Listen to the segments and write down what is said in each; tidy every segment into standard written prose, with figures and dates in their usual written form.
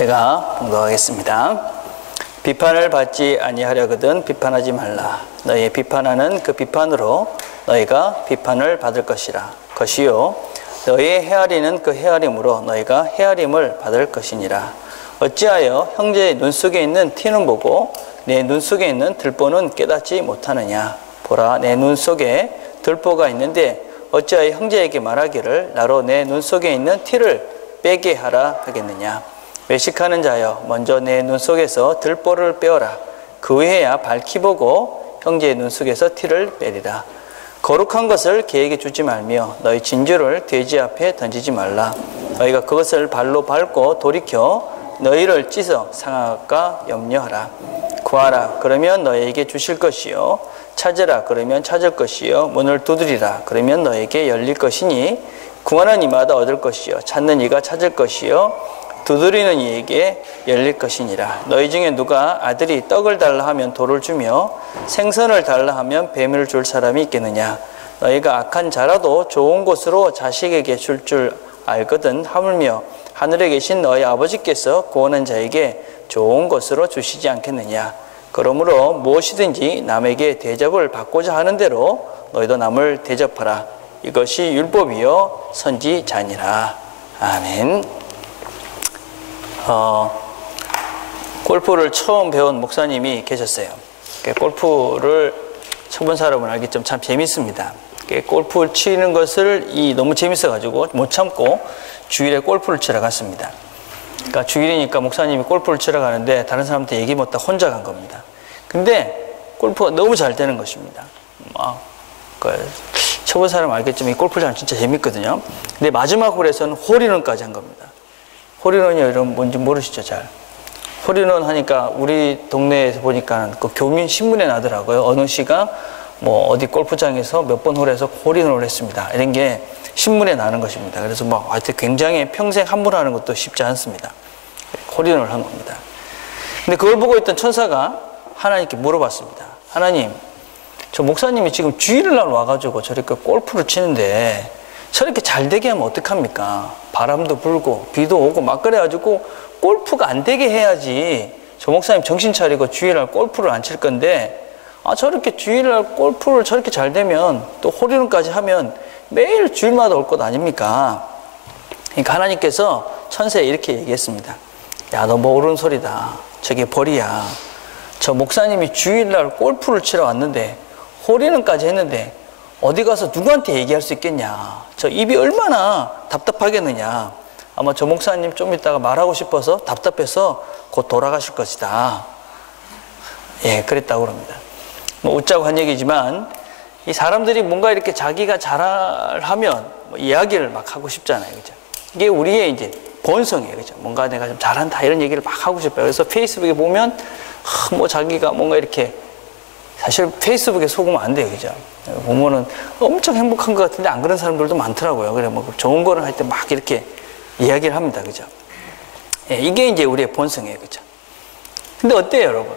제가 봉독하겠습니다. 비판을 받지 아니하려거든 비판하지 말라. 너희의 비판하는 그 비판으로 너희가 비판을 받을 것이라. 것이요 너희의 헤아리는 그 헤아림으로 너희가 헤아림을 받을 것이니라. 어찌하여 형제의 눈 속에 있는 티는 보고 내 눈 속에 있는 들보는 깨닫지 못하느냐. 보라, 내 눈 속에 들보가 있는데 어찌하여 형제에게 말하기를 나로 내 눈 속에 있는 티를 빼게 하라 하겠느냐. 외식하는 자여, 먼저 내 눈 속에서 들보를 빼어라. 그 후에야 밝히 보고 형제의 눈 속에서 티를 빼리라. 거룩한 것을 개에게 주지 말며 너희 진주를 돼지 앞에 던지지 말라. 너희가 그것을 발로 밟고 돌이켜 너희를 찢어 상할까 염려하라. 구하라, 그러면 너희에게 주실 것이요. 찾으라, 그러면 찾을 것이요. 문을 두드리라, 그러면 너희에게 열릴 것이니 구하는 이마다 얻을 것이요. 찾는 이가 찾을 것이요. 두드리는 이에게 열릴 것이니라. 너희 중에 누가 아들이 떡을 달라 하면 돌을 주며 생선을 달라 하면 뱀을 줄 사람이 있겠느냐. 너희가 악한 자라도 좋은 곳으로 자식에게 줄 줄 알거든 하물며 하늘에 계신 너희 아버지께서 구하는 자에게 좋은 것으로 주시지 않겠느냐. 그러므로 무엇이든지 남에게 대접을 받고자 하는 대로 너희도 남을 대접하라. 이것이 율법이요 선지자니라. 아멘. 골프를 처음 배운 목사님이 계셨어요. 골프를 쳐본 사람은 알겠지만 참 재밌습니다. 골프 치는 것을 너무 재밌어가지고 못 참고 주일에 골프를 치러 갔습니다. 그러니까 주일이니까 목사님이 골프를 치러 가는데 다른 사람한테 얘기 못하고 혼자 간 겁니다. 근데 골프가 너무 잘 되는 것입니다. 쳐본 사람은 알겠지만 이 골프장은 진짜 재밌거든요. 근데 마지막 홀에서는 홀인원까지 한 겁니다. 홀인원이 여러분 뭔지 모르시죠? 잘. 홀인원 하니까 우리 동네에서 보니까 그 교민 신문에 나더라고요. 어느 씨가 뭐 어디 골프장에서 몇 번 홀에서 홀인원을 했습니다. 이런 게 신문에 나는 것입니다. 그래서 하여튼 굉장히 평생 한 번 하는 것도 쉽지 않습니다. 홀인원을 한 겁니다. 근데 그걸 보고 있던 천사가 하나님께 물어봤습니다. 하나님, 저 목사님이 지금 주일날 와가지고 저렇게 골프를 치는데 저렇게 잘 되게 하면 어떡합니까? 바람도 불고 비도 오고 막 그래가지고 골프가 안 되게 해야지. 저 목사님 정신 차리고 주일날 골프를 안 칠 건데 저렇게 주일날 골프를 저렇게 잘 되면 또 홀인원까지 하면 매일 주일마다 올 것 아닙니까? 그러니까 하나님께서 천사에 이렇게 얘기했습니다. 야, 너 모르는 소리다. 저게 벌이야. 저 목사님이 주일날 골프를 치러 왔는데 홀인원까지 했는데 어디 가서 누구한테 얘기할 수 있겠냐. 저 입이 얼마나 답답하겠느냐. 아마 저 목사님 좀 이따가 말하고 싶어서 답답해서 곧 돌아가실 것이다. 예, 그랬다고 그럽니다. 웃자고 한 얘기지만 이 사람들이 뭔가 이렇게 자기가 잘하면 이야기를 막 하고 싶잖아요. 그죠? 이게 우리의 이제 본성이에요. 그죠? 뭔가 내가 좀 잘한다 이런 얘기를 막 하고 싶어요. 그래서 페이스북에 보면 자기가 뭔가 이렇게 사실 페이스북에 속으면 안 돼요. 그죠? 보면은 엄청 행복한 것 같은데 안 그런 사람들도 많더라고요. 그래, 좋은 거를 할 때 막 이렇게 이야기를 합니다. 그죠? 예, 이게 이제 우리의 본성이에요. 그죠? 근데 어때요, 여러분?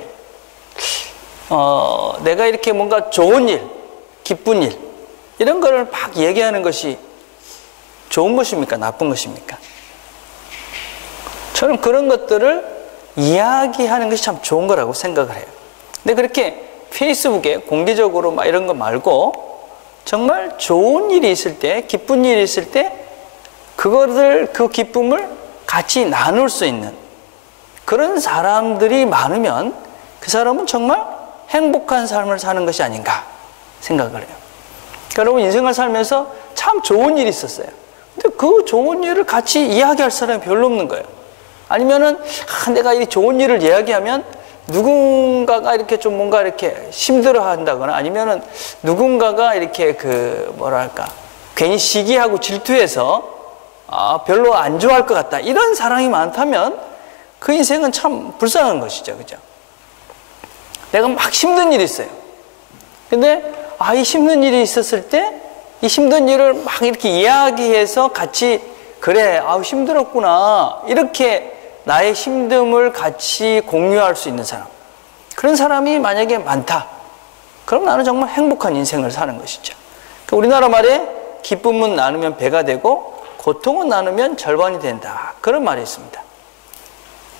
내가 이렇게 뭔가 좋은 일, 기쁜 일, 이런 거를 막 얘기하는 것이 좋은 것입니까? 나쁜 것입니까? 저는 그런 것들을 이야기하는 것이 참 좋은 거라고 생각을 해요. 근데 그렇게 페이스북에 공개적으로 막 이런 거 말고 정말 좋은 일이 있을 때, 기쁜 일이 있을 때 그 기쁨을 같이 나눌 수 있는 그런 사람들이 많으면 그 사람은 정말 행복한 삶을 사는 것이 아닌가 생각을 해요. 그러니까 여러분 인생을 살면서 참 좋은 일이 있었어요. 근데 그 좋은 일을 같이 이야기할 사람이 별로 없는 거예요. 아니면은 내가 이 좋은 일을 이야기하면 누군가가 이렇게 좀 뭔가 이렇게 힘들어 한다거나 아니면은 누군가가 이렇게 괜히 시기하고 질투해서 별로 안 좋아할 것 같다. 이런 사랑이 많다면 그 인생은 참 불쌍한 것이죠. 그죠? 내가 막 힘든 일이 있어요. 근데 이 힘든 일이 있었을 때 이 힘든 일을 막 이렇게 이야기해서 같이 그래, 힘들었구나. 이렇게 나의 힘듦을 같이 공유할 수 있는 사람. 그런 사람이 만약에 많다. 그럼 나는 정말 행복한 인생을 사는 것이죠. 그러니까 우리나라 말에 기쁨은 나누면 배가 되고 고통은 나누면 절반이 된다. 그런 말이 있습니다.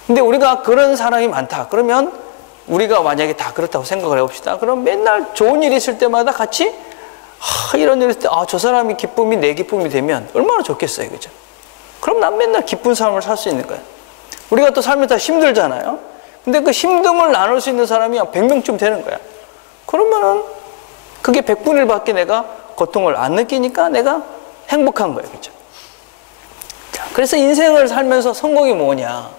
근데 우리가 그런 사람이 많다. 그러면 우리가 만약에 다 그렇다고 생각을 해봅시다. 그럼 맨날 좋은 일이 있을 때마다 같이 이런 일이 있을 때 저 사람이 기쁨이 내 기쁨이 되면 얼마나 좋겠어요. 그죠? 그럼 난 맨날 기쁜 삶을 살 수 있는 거예요. 우리가 또 살면서 힘들잖아요. 근데 그 힘듦을 나눌 수 있는 사람이 한 100명쯤 되는 거야. 그러면은 그게 100분의 1밖에 내가 고통을 안 느끼니까 내가 행복한 거예요. 그죠? 자, 그래서 인생을 살면서 성공이 뭐냐?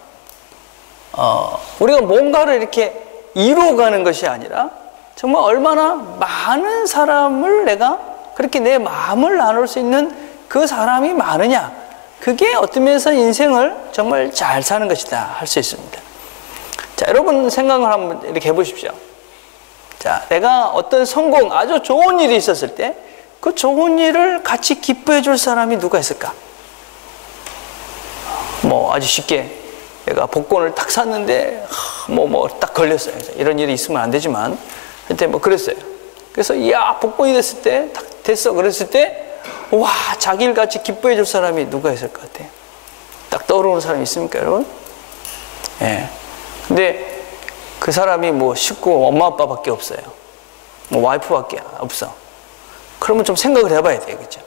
우리가 뭔가를 이렇게 이루어가는 것이 아니라 정말 얼마나 많은 사람을 내가 그렇게 내 마음을 나눌 수 있는 그 사람이 많으냐. 그게 어떤 면에서 인생을 정말 잘 사는 것이다 할 수 있습니다. 자, 여러분 생각을 한번 이렇게 해보십시오. 자, 내가 어떤 성공, 아주 좋은 일이 있었을 때 그 좋은 일을 같이 기뻐해 줄 사람이 누가 있을까? 아주 쉽게 내가 복권을 딱 샀는데 딱 걸렸어요. 이런 일이 있으면 안 되지만 그때 그랬어요. 그래서 복권이 됐을 때 딱 됐어. 그랬을 때 와, 자기 일 같이 기뻐해 줄 사람이 누가 있을 것 같아요? 딱 떠오르는 사람이 있습니까, 여러분? 예. 근데 그 사람이 식구, 엄마, 아빠밖에 없어요. 와이프밖에 없어. 그러면 좀 생각을 해봐야 돼요. 그죠?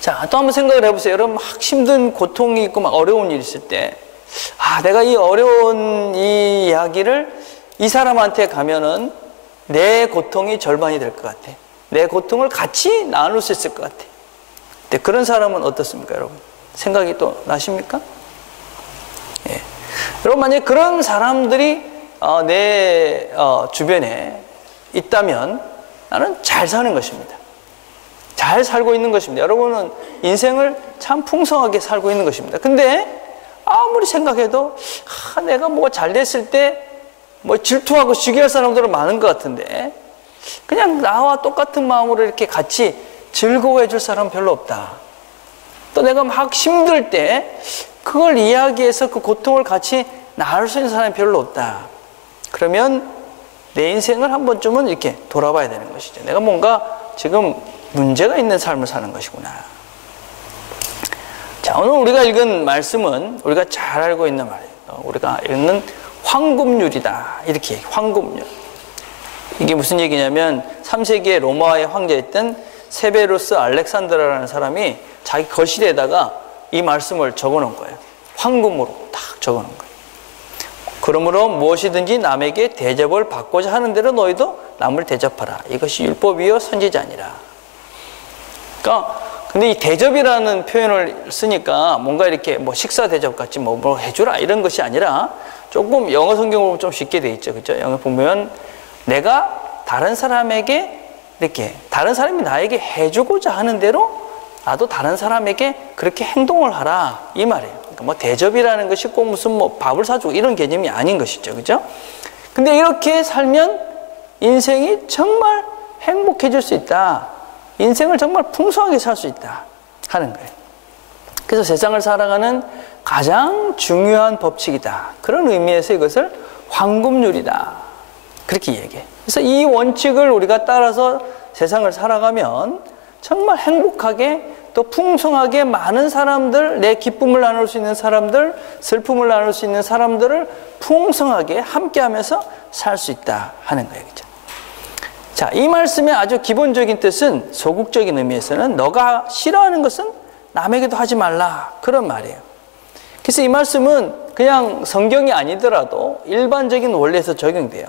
자, 또 한번 생각을 해보세요. 여러분, 막 힘든 고통이 있고 막 어려운 일이 있을 때, 내가 이 어려운 이 이야기를 이 사람한테 가면은 내 고통이 절반이 될 것 같아. 내 고통을 같이 나눌 수 있을 것 같아. 근데 그런 사람은 어떻습니까, 여러분? 생각이 또 나십니까? 예. 여러분, 만약에 그런 사람들이 내 주변에 있다면 나는 잘 사는 것입니다. 잘 살고 있는 것입니다. 여러분은 인생을 참 풍성하게 살고 있는 것입니다. 근데 아무리 생각해도 내가 뭐가 잘 됐을 때 질투하고 시기할 사람들은 많은 것 같은데 그냥 나와 똑같은 마음으로 이렇게 같이 즐거워해 줄 사람은 별로 없다. 또 내가 막 힘들 때 그걸 이야기해서 그 고통을 같이 나눌 수 있는 사람이 별로 없다. 그러면 내 인생을 한 번쯤은 이렇게 돌아봐야 되는 것이죠. 내가 뭔가 지금 문제가 있는 삶을 사는 것이구나. 자, 오늘 우리가 읽은 말씀은 우리가 잘 알고 있는 말이에요. 우리가 읽는 황금률이다. 이렇게 얘기해요. 황금률. 이게 무슨 얘기냐면 3세기에 로마의 황제였던 세베루스 알렉산드라라는 사람이 자기 거실에다가 이 말씀을 적어놓은 거예요. 황금으로 딱 적어놓은 거예요. 그러므로 무엇이든지 남에게 대접을 받고자 하는 대로 너희도 남을 대접하라. 이것이 율법이요 선지자니라. 그러니까 근데 이 대접이라는 표현을 쓰니까 뭔가 이렇게 식사 대접 같이 뭐 해주라 이런 것이 아니라 조금 영어 성경으로 좀 쉽게 돼 있죠. 그죠? 영어 보면 내가 다른 사람에게 이렇게 다른 사람이 나에게 해주고자 하는 대로 나도 다른 사람에게 그렇게 행동을 하라 이 말이에요. 그러니까 대접이라는 것이 꼭 무슨 밥을 사주고 이런 개념이 아닌 것이죠. 그죠? 근데 이렇게 살면 인생이 정말 행복해질 수 있다. 인생을 정말 풍성하게 살 수 있다. 하는 거예요. 그래서 세상을 살아가는 가장 중요한 법칙이다. 그런 의미에서 이것을 황금률이다. 그렇게 얘기해. 그래서 이 원칙을 우리가 따라서 세상을 살아가면 정말 행복하게 또 풍성하게 많은 사람들, 내 기쁨을 나눌 수 있는 사람들, 슬픔을 나눌 수 있는 사람들을 풍성하게 함께하면서 살 수 있다 하는 거예요. 그죠? 자, 이 말씀의 아주 기본적인 뜻은 소극적인 의미에서는 너가 싫어하는 것은 남에게도 하지 말라 그런 말이에요. 그래서 이 말씀은 그냥 성경이 아니더라도 일반적인 원리에서 적용돼요.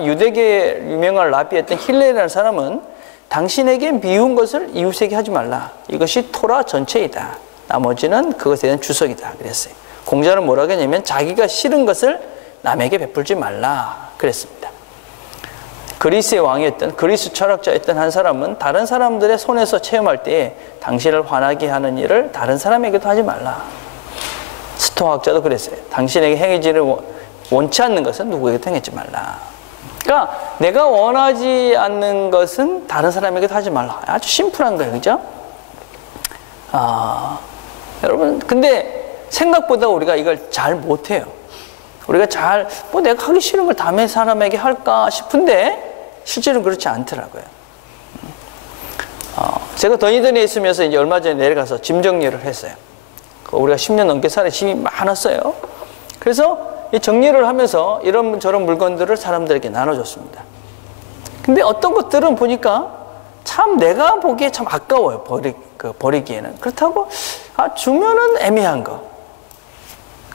유대계의 유명한 라비였던 힐렐이라는 사람은 당신에게 미운 것을 이웃에게 하지 말라. 이것이 토라 전체이다. 나머지는 그것에 대한 주석이다. 그랬어요. 공자는 뭐라고 했냐면 자기가 싫은 것을 남에게 베풀지 말라. 그랬습니다. 그리스의 왕이었던 그리스 철학자였던 한 사람은 다른 사람들의 손에서 체험할 때에 당신을 화나게 하는 일을 다른 사람에게도 하지 말라. 스토아학자도 그랬어요. 당신에게 행해지를 원치 않는 것은 누구에게도 행하지 말라. 그러니까 내가 원하지 않는 것은 다른 사람에게도 하지 말라. 아주 심플한 거예요. 그죠? 여러분 근데 생각보다 우리가 이걸 잘 못해요. 우리가 내가 하기 싫은 걸 남의 사람에게 할까 싶은데 실제로는 그렇지 않더라고요. 제가 더니던에 있으면서 이제 얼마 전에 내려가서 짐 정리를 했어요. 우리가 10년 넘게 살아 짐이 많았어요. 그래서 이 정리를 하면서 이런 저런 물건들을 사람들에게 나눠줬습니다. 근데 어떤 것들은 보니까 참 내가 보기에 참 아까워요. 버리기에는. 그렇다고 주면은 애매한 거.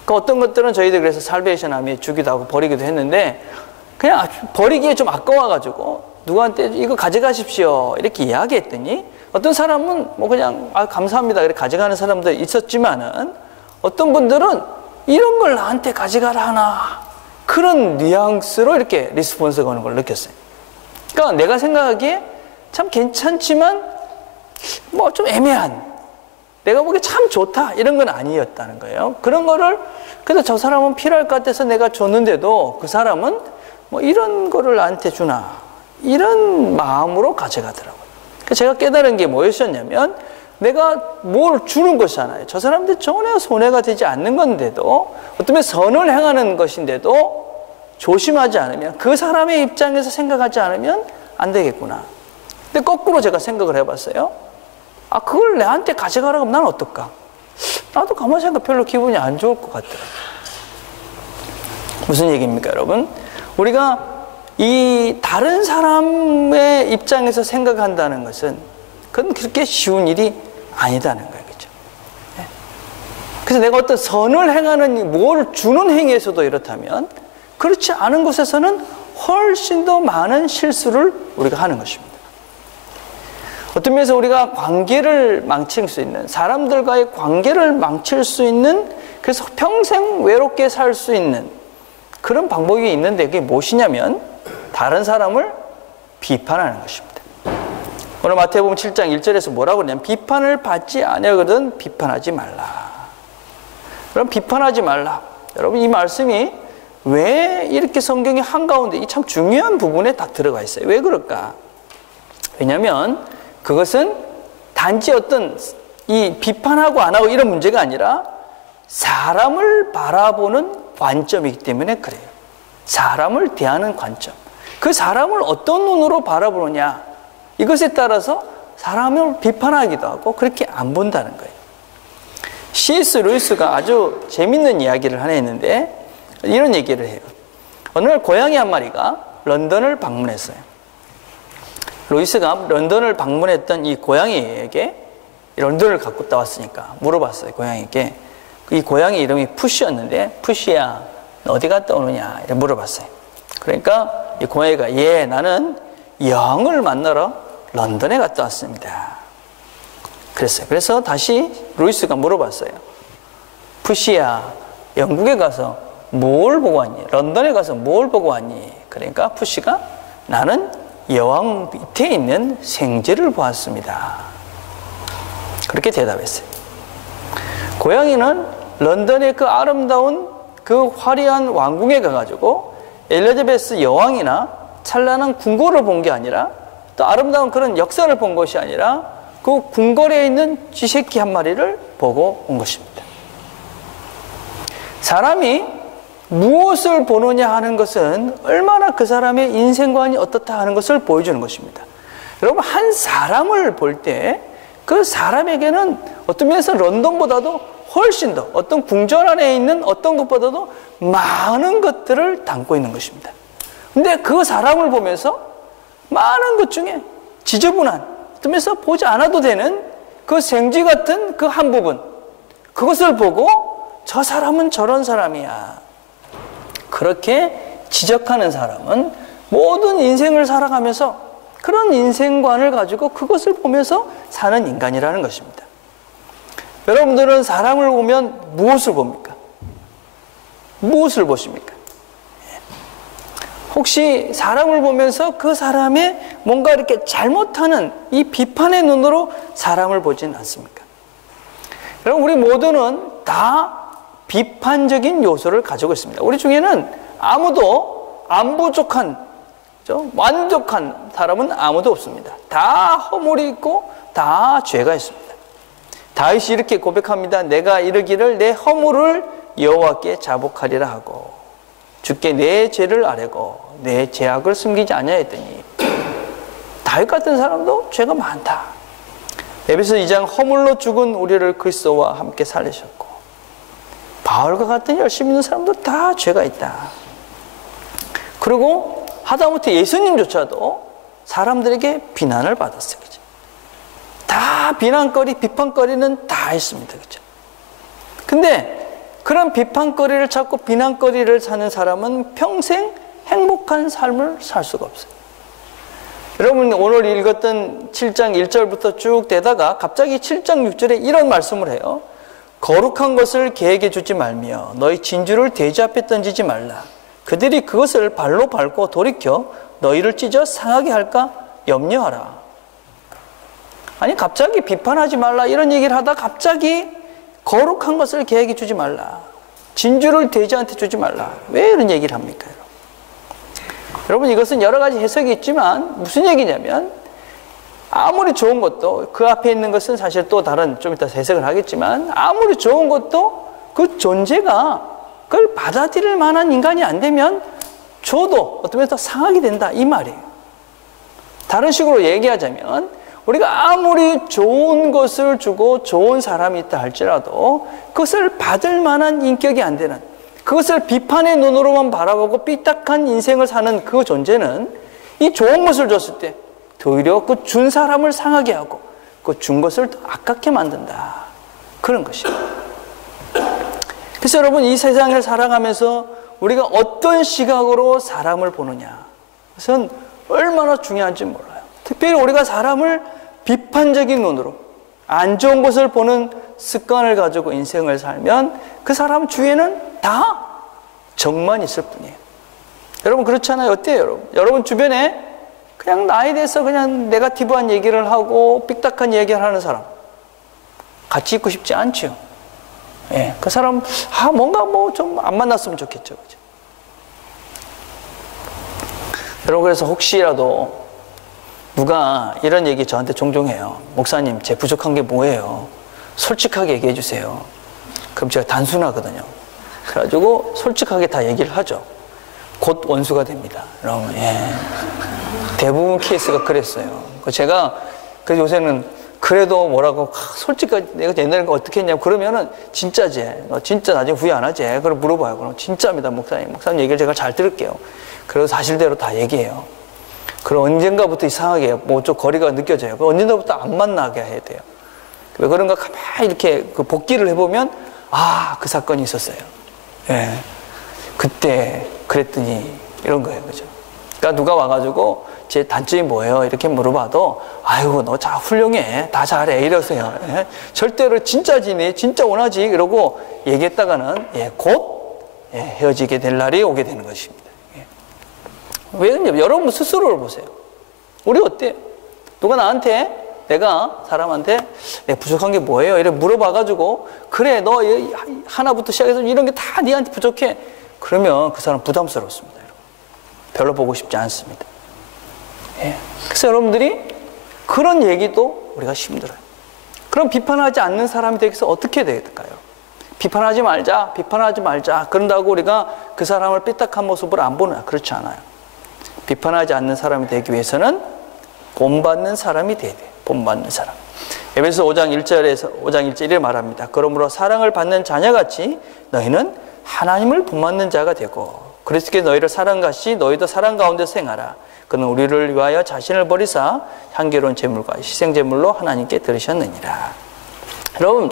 그 어떤 것들은 저희들 그래서 살베이션 아미에 주기도 하고 버리기도 했는데 그냥 버리기에 좀 아까워가지고 누구한테 이거 가져가십시오 이렇게 이야기했더니 어떤 사람은 뭐 그냥 감사합니다 이렇게 가져가는 사람도 있었지만은 어떤 분들은 이런 걸 나한테 가져가라 하나 그런 뉘앙스로 이렇게 리스폰스가 오는 걸 느꼈어요. 그러니까 내가 생각하기에 참 괜찮지만 뭐 좀 애매한 내가 보기에 참 좋다 이런 건 아니었다는 거예요. 그런 거를 그래도 저 사람은 필요할 것 같아서 내가 줬는데도 그 사람은 뭐 이런 거를 나한테 주나 이런 마음으로 가져가더라고요. 그래서 제가 깨달은 게 뭐였었냐면 내가 뭘 주는 것이잖아요. 저 사람들 전혀 손해가 되지 않는 건데도 어쩌면 선을 행하는 것인데도 조심하지 않으면 그 사람의 입장에서 생각하지 않으면 안 되겠구나. 근데 거꾸로 제가 생각을 해봤어요. 그걸 내한테 가져가라고 하면 난 어떨까? 나도 가만히 생각 별로 기분이 안 좋을 것 같더라고요. 무슨 얘기입니까, 여러분? 우리가 이 다른 사람의 입장에서 생각한다는 것은 그건 그렇게 쉬운 일이 아니다는 거예요. 그죠? 네. 그래서 내가 어떤 선을 행하는, 뭘 주는 행위에서도 이렇다면 그렇지 않은 곳에서는 훨씬 더 많은 실수를 우리가 하는 것입니다. 어떤 면에서 우리가 관계를 망칠 수 있는, 사람들과의 관계를 망칠 수 있는, 그래서 평생 외롭게 살 수 있는 그런 방법이 있는데 그게 무엇이냐면 다른 사람을 비판하는 것입니다. 오늘 마태복음 7장 1절에서 뭐라고 그러냐면 비판을 받지 아니하거든 비판하지 말라. 그럼 비판하지 말라. 여러분 이 말씀이 왜 이렇게 성경의 한가운데 이 참 중요한 부분에 딱 들어가 있어요. 왜 그럴까? 왜냐하면 그것은 단지 어떤 이 비판하고 안 하고 이런 문제가 아니라 사람을 바라보는 관점이기 때문에 그래요. 사람을 대하는 관점. 그 사람을 어떤 눈으로 바라보느냐 이것에 따라서 사람을 비판하기도 하고 그렇게 안 본다는 거예요. C.S. 루이스가 아주 재밌는 이야기를 하나 했는데 이런 얘기를 해요. 어느 날 고양이 한 마리가 런던을 방문했어요. 루이스가 런던을 방문했던 이 고양이에게 런던을 갖고 왔으니까 물어봤어요. 고양이에게. 이 고양이 이름이 푸시였는데 푸시야 너 어디 갔다 오느냐 이렇게 물어봤어요. 그러니까 이 고양이가 예 나는 영을 만나러 런던에 갔다 왔습니다. 그랬어요. 그래서 다시 루이스가 물어봤어요. 푸시야 영국에 가서 뭘 보고 왔니? 런던에 가서 뭘 보고 왔니? 그러니까 푸시가 나는 여왕 밑에 있는 생제를 보았습니다. 그렇게 대답했어요. 고양이는 런던의 그 아름다운 그 화려한 왕궁에 가가지고 엘리자베스 여왕이나 찬란한 궁궐을 본 게 아니라 또 아름다운 그런 역사를 본 것이 아니라 그 궁궐에 있는 쥐새끼 한 마리를 보고 온 것입니다. 사람이 무엇을 보느냐 하는 것은 얼마나 그 사람의 인생관이 어떻다 하는 것을 보여주는 것입니다. 여러분 한 사람을 볼 때 그 사람에게는 어떤 면에서 런던보다도 훨씬 더 어떤 궁전 안에 있는 어떤 것보다도 많은 것들을 담고 있는 것입니다. 근데 그 사람을 보면서 많은 것 중에 지저분한 어떤 면에서 보지 않아도 되는 그 생쥐 같은 그 한 부분 그것을 보고 저 사람은 저런 사람이야 그렇게 지적하는 사람은 모든 인생을 살아가면서 그런 인생관을 가지고 그것을 보면서 사는 인간이라는 것입니다. 여러분들은 사람을 보면 무엇을 봅니까? 무엇을 보십니까? 혹시 사람을 보면서 그 사람의 뭔가 이렇게 잘못하는 이 비판의 눈으로 사람을 보진 않습니까? 여러분 우리 모두는 다 비판적인 요소를 가지고 있습니다. 우리 중에는 아무도 안 부족한 완벽한 사람은 아무도 없습니다. 다 허물이 있고 다 죄가 있습니다. 다윗이 이렇게 고백합니다. 내가 이르기를 내 허물을 여호와께 자복하리라 하고 주께 내 죄를 아뢰고 내 죄악을 숨기지 아니하였더니 다윗 같은 사람도 죄가 많다. 에베소 2장 허물로 죽은 우리를 그리스도와 함께 살리셨고 바울과 같은 열심히 있는 사람도 다 죄가 있다. 그리고 하다못해 예수님조차도 사람들에게 비난을 받았어요. 그죠? 다 비난거리, 비판거리는 다 있습니다. 그죠? 근데 그런 비판거리를 찾고 비난거리를 사는 사람은 평생 행복한 삶을 살 수가 없어요. 여러분, 오늘 읽었던 7장 1절부터 쭉 되다가 갑자기 7장 6절에 이런 말씀을 해요. 거룩한 것을 개에게 주지 말며 너희 진주를 돼지 앞에 던지지 말라. 그들이 그것을 발로 밟고 돌이켜 너희를 찢어 상하게 할까 염려하라. 아니, 갑자기 비판하지 말라 이런 얘기를 하다 갑자기 거룩한 것을 개에게 주지 말라. 진주를 돼지한테 주지 말라. 왜 이런 얘기를 합니까? 여러분, 이것은 여러 가지 해석이 있지만 무슨 얘기냐면 아무리 좋은 것도 그 앞에 있는 것은 사실 또 다른 좀 이따 해석을 하겠지만 아무리 좋은 것도 그 존재가 그걸 받아들일 만한 인간이 안 되면 줘도 어떤 면에서 상하게 된다 이 말이에요. 다른 식으로 얘기하자면 우리가 아무리 좋은 것을 주고 좋은 사람이 있다 할지라도 그것을 받을 만한 인격이 안 되는, 그것을 비판의 눈으로만 바라보고 삐딱한 인생을 사는 그 존재는 이 좋은 것을 줬을 때 오히려 그 준 사람을 상하게 하고 그 준 것을 더 아깝게 만든다. 그런 것이에요. 그래서 여러분, 이 세상을 살아가면서 우리가 어떤 시각으로 사람을 보느냐, 그것은 얼마나 중요한지 몰라요. 특별히 우리가 사람을 비판적인 눈으로 안 좋은 것을 보는 습관을 가지고 인생을 살면 그 사람 주위에는 다 적만 있을 뿐이에요. 여러분, 그렇잖아요. 어때요, 여러분? 여러분 주변에 그냥 나에 대해서 그냥 네거티브한 얘기를 하고 삐딱한 얘기를 하는 사람 같이 있고 싶지 않죠. 예, 그 사람 뭔가 뭐 좀 안 만났으면 좋겠죠. 그죠? 여러분, 그래서 혹시라도 누가 이런 얘기 저한테 종종 해요. 목사님, 제 부족한 게 뭐예요? 솔직하게 얘기해 주세요. 그럼 제가 단순하거든요. 그래가지고 솔직하게 다 얘기를 하죠. 곧 원수가 됩니다. 여러분, 예. 대부분 케이스가 그랬어요. 제가 요새는 그래도 뭐라고 솔직하게 내가 옛날에 어떻게 했냐고 그러면은 진짜지? 너 진짜 나중에 후회 안 하지? 그럼 물어봐요. 그럼 진짜입니다, 목사님. 목사님 얘기를 제가 잘 들을게요. 그래서 사실대로 다 얘기해요. 그럼 언젠가부터 이상하게 뭐 좀 거리가 느껴져요. 그럼 언젠가부터 안 만나게 해야 돼요. 왜 그런가 가만히 이렇게 그 복기를 해보면 그 사건이 있었어요. 예. 그때 그랬더니 이런 거예요. 그죠? 그러니까 누가 와가지고 제 단점이 뭐예요? 이렇게 물어봐도 아이고, 너 잘 훌륭해. 다 잘해. 이러세요. 예? 절대로 진짜지니? 진짜 원하지? 이러고 얘기했다가는 곧 헤어지게 될 날이 오게 되는 것입니다. 왜 그러냐면 여러분 스스로를 보세요. 우리 어때요? 누가 나한테, 내가 사람한테 내 부족한 게 뭐예요? 이렇게 물어봐가지고 그래, 너 하나부터 시작해서 이런 게 다 네한테 부족해. 그러면 그 사람 부담스럽습니다. 여러분. 별로 보고 싶지 않습니다. 예. 그래서 여러분들이 그런 얘기도 우리가 힘들어요. 그럼 비판하지 않는 사람이 되기위해서 어떻게 될까요? 비판하지 말자, 비판하지 말자. 그런다고 우리가 그 사람을 삐딱한 모습으로 안 보느냐? 그렇지 않아요. 비판하지 않는 사람이 되기 위해서는 본받는 사람이 돼야 돼요. 본받는 사람. 에베소 5장 1절에 말합니다. 그러므로 사랑을 받는 자녀같이 너희는 하나님을 본받는 자가 되고 그리스도께서 너희를 사랑하시 너희도 사랑 가운데서 행하라. 그는 우리를 위하여 자신을 버리사 향기로운 제물과 희생제물로 하나님께 드리셨느니라. 여러분,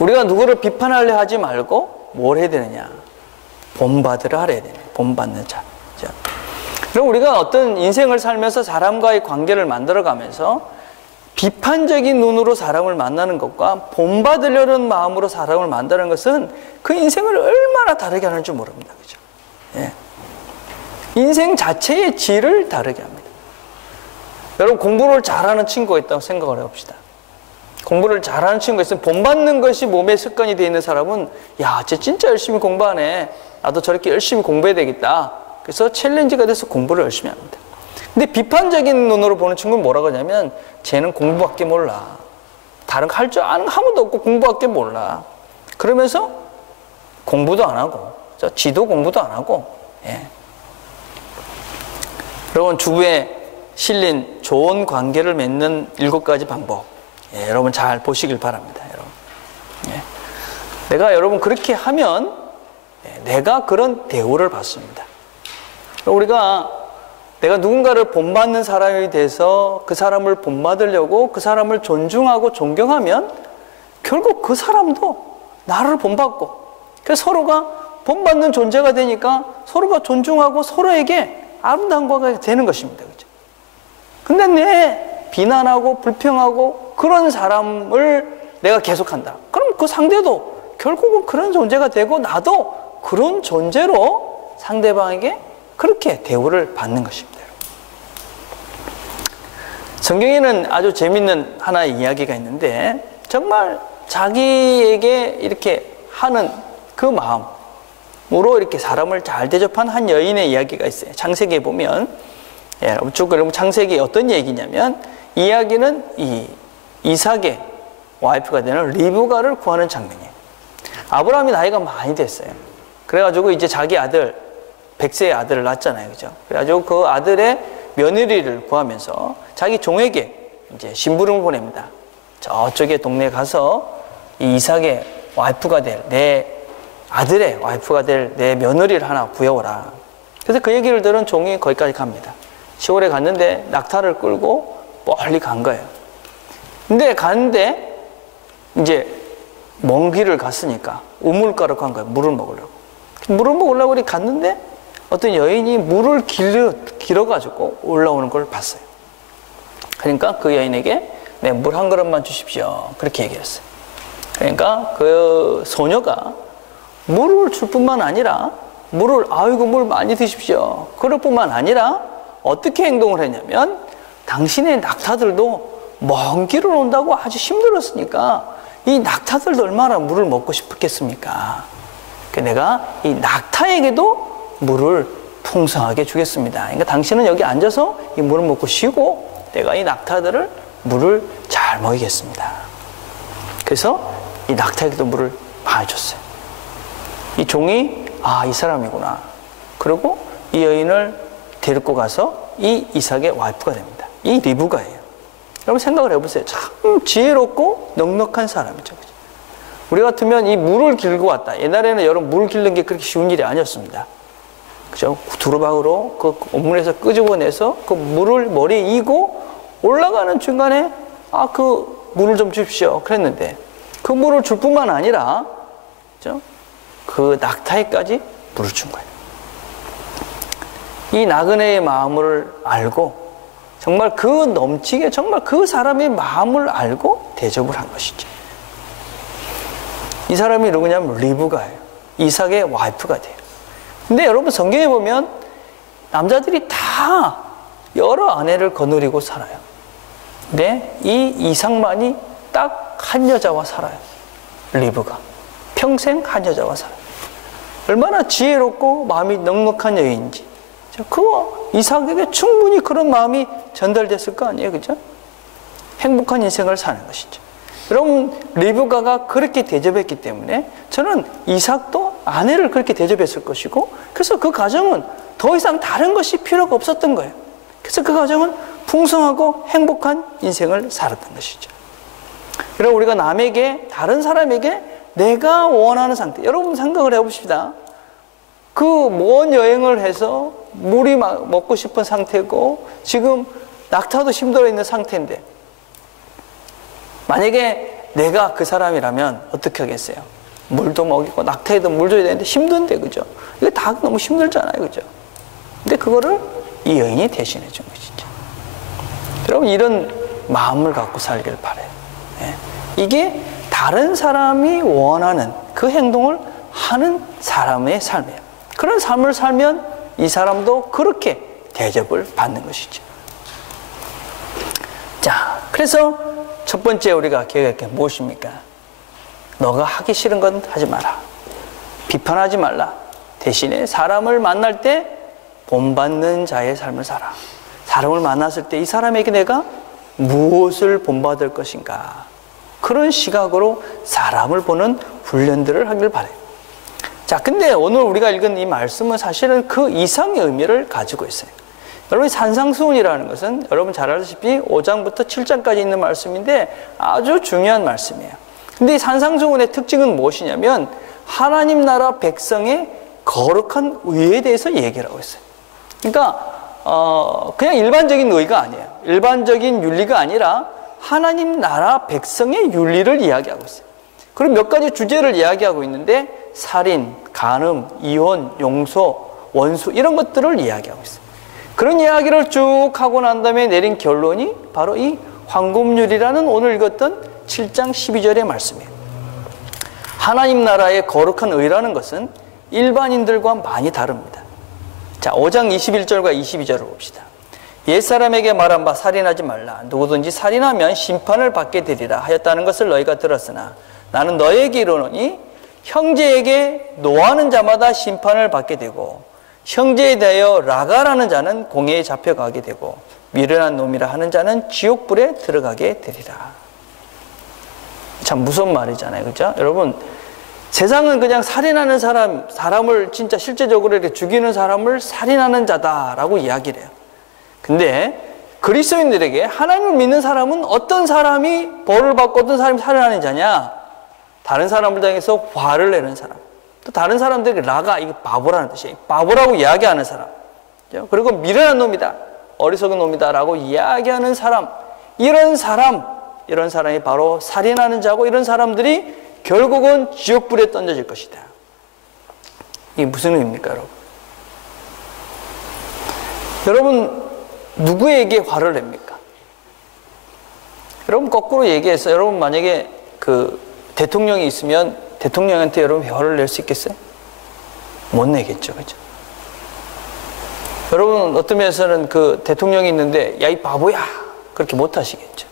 우리가 누구를 비판하려 하지 말고 뭘 해야 되느냐? 본받으라 하래야 돼요. 본받는 자. 그럼 우리가 어떤 인생을 살면서 사람과의 관계를 만들어가면서 비판적인 눈으로 사람을 만나는 것과 본받으려는 마음으로 사람을 만나는 것은 그 인생을 얼마나 다르게 하는 줄 모릅니다. 그죠? 예. 인생 자체의 질을 다르게 합니다. 여러분, 공부를 잘하는 친구가 있다고 생각을 해봅시다. 공부를 잘하는 친구가 있으면 본받는 것이 몸에 습관이 되어 있는 사람은 야, 쟤 진짜 열심히 공부하네. 나도 저렇게 열심히 공부해야 되겠다. 그래서 챌린지가 돼서 공부를 열심히 합니다. 근데 비판적인 눈으로 보는 친구는 뭐라고 하냐면 쟤는 공부밖에 몰라. 다른 거 할 줄 아는 거 아무도 없고 공부밖에 몰라. 그러면서 공부도 안 하고 지도 공부도 안 하고. 예. 여러분, 주부에 실린 좋은 관계를 맺는 7가지 방법. 예, 여러분 잘 보시길 바랍니다. 여러분. 예. 내가 여러분 그렇게 하면 내가 그런 대우를 받습니다. 우리가 내가 누군가를 본받는 사람이 돼서 그 사람을 본받으려고 그 사람을 존중하고 존경하면 결국 그 사람도 나를 본받고, 그래서 서로가 본받는 존재가 되니까 서로가 존중하고 서로에게 아름다운 거가 되는 것입니다. 그렇죠? 근데 내 비난하고 불평하고 그런 사람을 내가 계속한다. 그럼 그 상대도 결국은 그런 존재가 되고 나도 그런 존재로 상대방에게 그렇게 대우를 받는 것입니다. 성경에는 아주 재밌는 하나의 이야기가 있는데 정말 자기에게 이렇게 하는 그 마음으로 이렇게 사람을 잘 대접한 한 여인의 이야기가 있어요. 창세기에 보면, 여러분 쭉 그러면 창세기 어떤 얘기냐면, 이야기는 이 이삭의 와이프가 되는 리브가를 구하는 장면이에요. 아브라함이 나이가 많이 됐어요. 그래가지고 이제 자기 아들, 백세의 아들을 낳았잖아요. 그죠? 그래가지고 그 아들의 며느리를 구하면서 자기 종에게 이제 심부름을 보냅니다. 저쪽에 동네에 가서 이 이삭의 와이프가 될 내 아들의 와이프가 될 내 며느리를 하나 구해오라. 그래서 그 얘기를 들은 종이 거기까지 갑니다. 시골에 갔는데 낙타를 끌고 멀리 간 거예요. 근데 가는데 이제 먼 길을 갔으니까 우물가로 간 거예요. 물을 먹으려고. 물을 먹으려고 우리 갔는데 어떤 여인이 물을 길어가지고 올라오는 걸 봤어요. 그러니까 그 여인에게 네, 물 한 그릇만 주십시오. 그렇게 얘기했어요. 그러니까 그 소녀가 물을 줄 뿐만 아니라 아이고 물 많이 드십시오. 그럴 뿐만 아니라 어떻게 행동을 했냐면 당신의 낙타들도 먼 길을 온다고 아주 힘들었으니까 이 낙타들도 얼마나 물을 먹고 싶겠습니까? 내가 이 낙타에게도 물을 풍성하게 주겠습니다. 그러니까 당신은 여기 앉아서 이 물을 먹고 쉬고 내가 이 낙타들을 물을 잘 먹이겠습니다. 그래서 이 낙타에게도 물을 많이 줬어요. 이 종이 이 사람이구나. 그리고 이 여인을 데리고 가서 이 이삭의 와이프가 됩니다. 이 리브가예요. 여러분 생각을 해보세요. 참 지혜롭고 넉넉한 사람이죠. 우리 같으면 이 물을 길고 왔다. 옛날에는 여러분 물 길는 게 그렇게 쉬운 일이 아니었습니다. 그죠? 두루박으로 그 우물에서 끄집어내서 그 물을 머리에 이고 올라가는 중간에 그 물을 좀 주십시오. 그랬는데 그 물을 줄 뿐만 아니라 그죠? 그 낙타에까지 물을 준 거예요. 이 나그네의 마음을 알고 정말 그 넘치게 정말 그 사람의 마음을 알고 대접을 한 것이죠. 이 사람이 누구냐면 리브가예요. 이삭의 와이프가 돼요. 근데 여러분 성경에 보면 남자들이 다 여러 아내를 거느리고 살아요. 근데 이 이삭만이 딱 한 여자와 살아요. 리브가. 평생 한 여자와 살아요. 얼마나 지혜롭고 마음이 넉넉한 여인인지. 그 이삭에게 충분히 그런 마음이 전달됐을 거 아니에요. 그죠? 행복한 인생을 사는 것이죠. 여러분 리브가가 그렇게 대접했기 때문에 저는 이삭도 아내를 그렇게 대접했을 것이고, 그래서 그 가정은 더 이상 다른 것이 필요가 없었던 거예요. 그래서 그 가정은 풍성하고 행복한 인생을 살았던 것이죠. 여러분 우리가 남에게, 다른 사람에게 내가 원하는 상태, 여러분 생각을 해봅시다. 그 먼 여행을 해서 물이 먹고 싶은 상태고 지금 낙타도 힘들어 있는 상태인데 만약에 내가 그 사람이라면 어떻게 하겠어요? 물도 먹이고 낙타에도 물 줘야 되는데 힘든데, 그죠? 이거 다 너무 힘들잖아요, 그죠? 근데 그거를 이 여인이 대신해 준 것이죠. 여러분 이런 마음을 갖고 살기를 바라요. 이게 다른 사람이 원하는 그 행동을 하는 사람의 삶이에요. 그런 삶을 살면 이 사람도 그렇게 대접을 받는 것이죠. 자, 그래서 첫 번째 우리가 기억할 게 무엇입니까? 너가 하기 싫은 건 하지 마라. 비판하지 말라. 대신에 사람을 만날 때 본받는 자의 삶을 살아. 사람을 만났을 때 이 사람에게 내가 무엇을 본받을 것인가, 그런 시각으로 사람을 보는 훈련들을 하길 바래요. 자, 근데 오늘 우리가 읽은 이 말씀은 사실은 그 이상의 의미를 가지고 있어요. 여러분 산상수훈이라는 것은 여러분 잘 알다시피 5장부터 7장까지 있는 말씀인데 아주 중요한 말씀이에요. 근데 이 산상수훈의 특징은 무엇이냐면 하나님 나라 백성의 거룩한 의에 대해서 얘기를 하고 있어요. 그러니까 그냥 일반적인 의가 아니에요. 일반적인 윤리가 아니라 하나님 나라 백성의 윤리를 이야기하고 있어요. 그리고 몇 가지 주제를 이야기하고 있는데 살인, 간음, 이혼, 용서, 원수 이런 것들을 이야기하고 있어요. 그런 이야기를 쭉 하고 난 다음에 내린 결론이 바로 이 황금률이라는 오늘 읽었던 7장 12절의 말씀이에요. 하나님 나라의 거룩한 의라는 것은 일반인들과 많이 다릅니다. 자, 5장 21절과 22절을 봅시다. 옛사람에게 말한 바 살인하지 말라. 누구든지 살인하면 심판을 받게 되리라 하였다는 것을 너희가 들었으나 나는 너희에게 이르노니 형제에게 노하는 자마다 심판을 받게 되고 형제에 대하여 라가라는 자는 공회에 잡혀가게 되고 미련한 놈이라 하는 자는 지옥불에 들어가게 되리라. 참 무서운 말이잖아요. 그렇죠? 여러분, 세상은 그냥 살인하는 사람을 진짜 실제적으로 이렇게 죽이는 사람을 살인하는 자다라고 이야기를 해요. 근데 그리스도인들에게 하나님을 믿는 사람은 어떤 사람이 벌을 받고 어떤 사람이 살인하는 자냐? 다른 사람을 향해서 화를 내는 사람. 또 다른 사람들에게 라가, 이게 바보라는 뜻이에요. 바보라고 이야기하는 사람. 그리고 미련한 놈이다. 어리석은 놈이다 라고 이야기하는 사람. 이런 사람이 바로 살인하는 자고 이런 사람들이 결국은 지옥불에 던져질 것이다. 이게 무슨 의미입니까, 여러분? 여러분, 누구에게 화를 냅니까? 여러분, 거꾸로 얘기해서 여러분 만약에 그 대통령이 있으면 대통령한테 여러분 화를 낼 수 있겠어요? 못 내겠죠, 그죠? 여러분, 어떤 면에서는 그 대통령이 있는데, 야, 이 바보야! 그렇게 못 하시겠죠.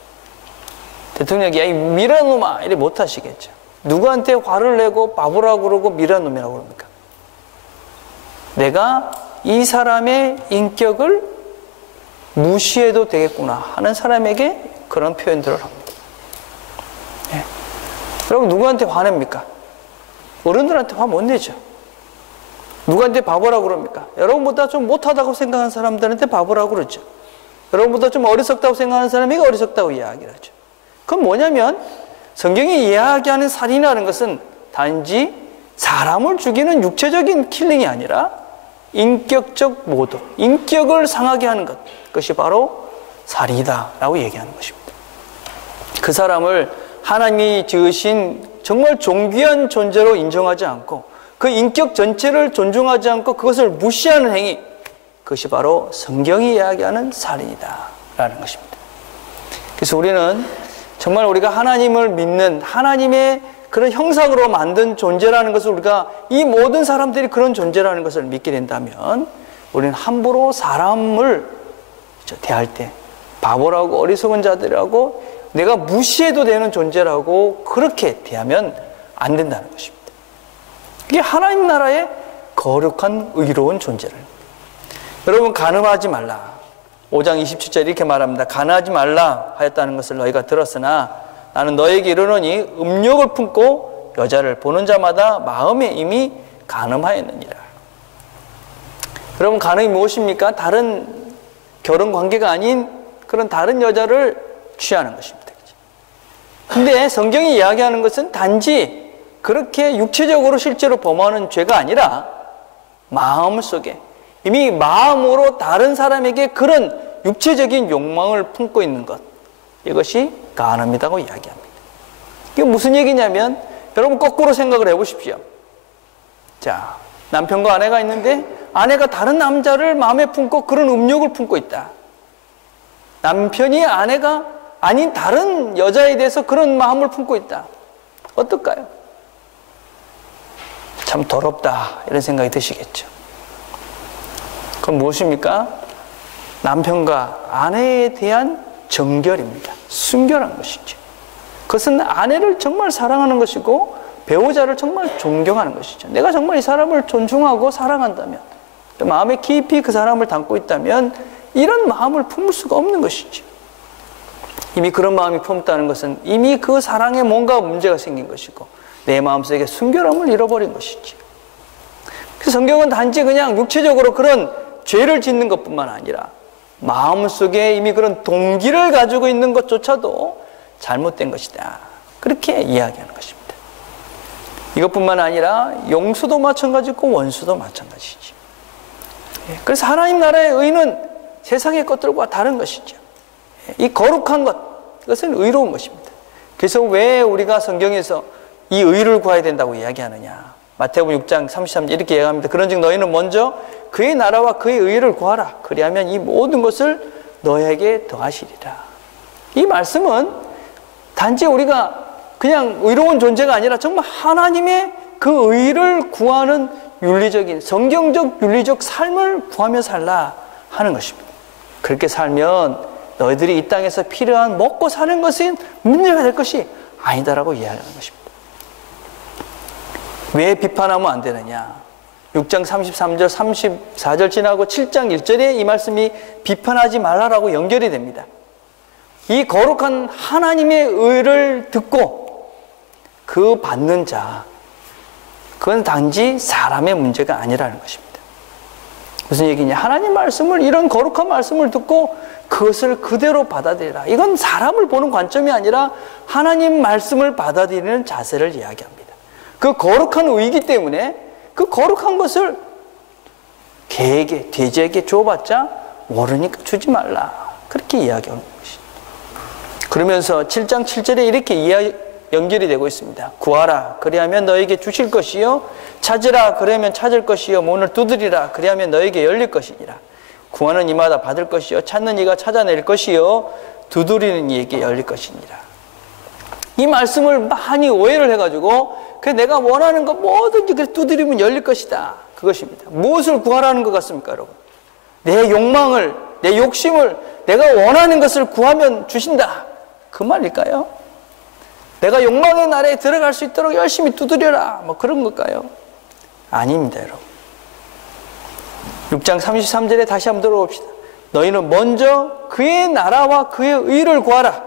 대통령이, 야, 이 미련한 놈아! 이렇게 못 하시겠죠. 누구한테 화를 내고 바보라고 그러고 미련한 놈이라고 그럽니까? 내가 이 사람의 인격을 무시해도 되겠구나 하는 사람에게 그런 표현들을 합니다. 예. 여러분, 누구한테 화냅니까? 어른들한테 화 못 내죠. 누구한테 바보라고 그럽니까? 여러분보다 좀 못하다고 생각하는 사람들한테 바보라고 그러죠. 여러분보다 좀 어리석다고 생각하는 사람에게 어리석다고 이야기를 하죠. 그건 뭐냐면 성경이 이야기하는 살인이라는 것은 단지 사람을 죽이는 육체적인 킬링이 아니라 인격적 모독, 인격을 상하게 하는 것, 그것이 바로 살인이다라고 얘기하는 것입니다. 그 사람을 하나님이 지으신 정말 존귀한 존재로 인정하지 않고 그 인격 전체를 존중하지 않고 그것을 무시하는 행위, 그것이 바로 성경이 이야기하는 살인이다라는 것입니다. 그래서 우리는 정말 우리가 하나님을 믿는 하나님의 그런 형상으로 만든 존재라는 것을 우리가 이 모든 사람들이 그런 존재라는 것을 믿게 된다면 우리는 함부로 사람을 대할 때 바보라고 어리석은 자들이라고 내가 무시해도 되는 존재라고 그렇게 대하면 안 된다는 것입니다. 이게 하나님 나라의 거룩한 의로운 존재를. 여러분, 간음하지 말라. 5장 27절 이렇게 말합니다. 간음하지 말라 하였다는 것을 너희가 들었으나 나는 너에게 이르노니 음욕을 품고 여자를 보는 자마다 마음에 이미 간음하였느니라. 여러분, 간음이 무엇입니까? 다른 결혼 관계가 아닌 그런 다른 여자를 취하는 것입니다. 근데 성경이 이야기하는 것은 단지 그렇게 육체적으로 실제로 범하는 죄가 아니라 마음 속에 이미 마음으로 다른 사람에게 그런 육체적인 욕망을 품고 있는 것, 이것이 간음이라고 이야기합니다. 이게 무슨 얘기냐면 여러분 거꾸로 생각을 해보십시오. 자, 남편과 아내가 있는데 아내가 다른 남자를 마음에 품고 그런 음욕을 품고 있다. 남편이 아내가 아닌 다른 여자에 대해서 그런 마음을 품고 있다. 어떨까요? 참 더럽다 이런 생각이 드시겠죠. 그건 무엇입니까? 남편과 아내에 대한 정결입니다. 순결한 것이죠. 그것은 아내를 정말 사랑하는 것이고 배우자를 정말 존경하는 것이죠. 내가 정말 이 사람을 존중하고 사랑한다면, 마음에 깊이 그 사람을 담고 있다면 이런 마음을 품을 수가 없는 것이죠. 이미 그런 마음이 품었다는 것은 이미 그 사랑에 뭔가 문제가 생긴 것이고 내 마음속에 순결함을 잃어버린 것이죠. 그래서 성경은 단지 그냥 육체적으로 그런 죄를 짓는 것뿐만 아니라 마음속에 이미 그런 동기를 가지고 있는 것조차도 잘못된 것이다. 그렇게 이야기하는 것입니다. 이것뿐만 아니라 용수도 마찬가지고 원수도 마찬가지죠. 그래서 하나님 나라의 의는 세상의 것들과 다른 것이죠. 이 거룩한 것, 이것은 의로운 것입니다. 그래서 왜 우리가 성경에서 이 의를 구해야 된다고 이야기하느냐. 마태복음 6장 33절 이렇게 이야기합니다. 그런즉 너희는 먼저 그의 나라와 그의 의를 구하라. 그리하면 이 모든 것을 너에게 더하시리라. 이 말씀은 단지 우리가 그냥 의로운 존재가 아니라 정말 하나님의 그 의를 구하는 윤리적인 성경적 윤리적 삶을 구하며 살라 하는 것입니다. 그렇게 살면 너희들이 이 땅에서 필요한 먹고 사는 것은 문제가 될 것이 아니다라고 이야기하는 것입니다. 왜 비판하면 안 되느냐? 6장 33절 34절 지나고 7장 1절에 이 말씀이 비판하지 말라라고 연결이 됩니다. 이 거룩한 하나님의 의를 듣고 그 받는 자, 그건 단지 사람의 문제가 아니라는 것입니다. 무슨 얘기냐? 하나님 말씀을, 이런 거룩한 말씀을 듣고 그것을 그대로 받아들이라. 이건 사람을 보는 관점이 아니라 하나님 말씀을 받아들이는 자세를 이야기합니다. 그 거룩한 의이기 때문에 그 거룩한 것을 개에게, 돼지에게 줘봤자 모르니까 주지 말라. 그렇게 이야기하는 것이죠. 그러면서 7장 7절에 이렇게 연결이 되고 있습니다. 구하라. 그리하면 너에게 주실 것이요. 찾으라. 그러면 찾을 것이요. 문을 두드리라. 그리하면 너에게 열릴 것이니라. 구하는 이마다 받을 것이요. 찾는 이가 찾아낼 것이요. 두드리는 이에게 열릴 것이니라. 이 말씀을 많이 오해를 해가지고 내가 원하는 것 뭐든지 두드리면 열릴 것이다. 그것입니다. 무엇을 구하라는 것 같습니까, 여러분? 내 욕망을, 내 욕심을, 내가 원하는 것을 구하면 주신다. 그 말일까요? 내가 욕망의 나라에 들어갈 수 있도록 열심히 두드려라. 뭐 그런 걸까요? 아닙니다, 여러분. 6장 33절에 다시 한번 들어봅시다. 너희는 먼저 그의 나라와 그의 의를 구하라.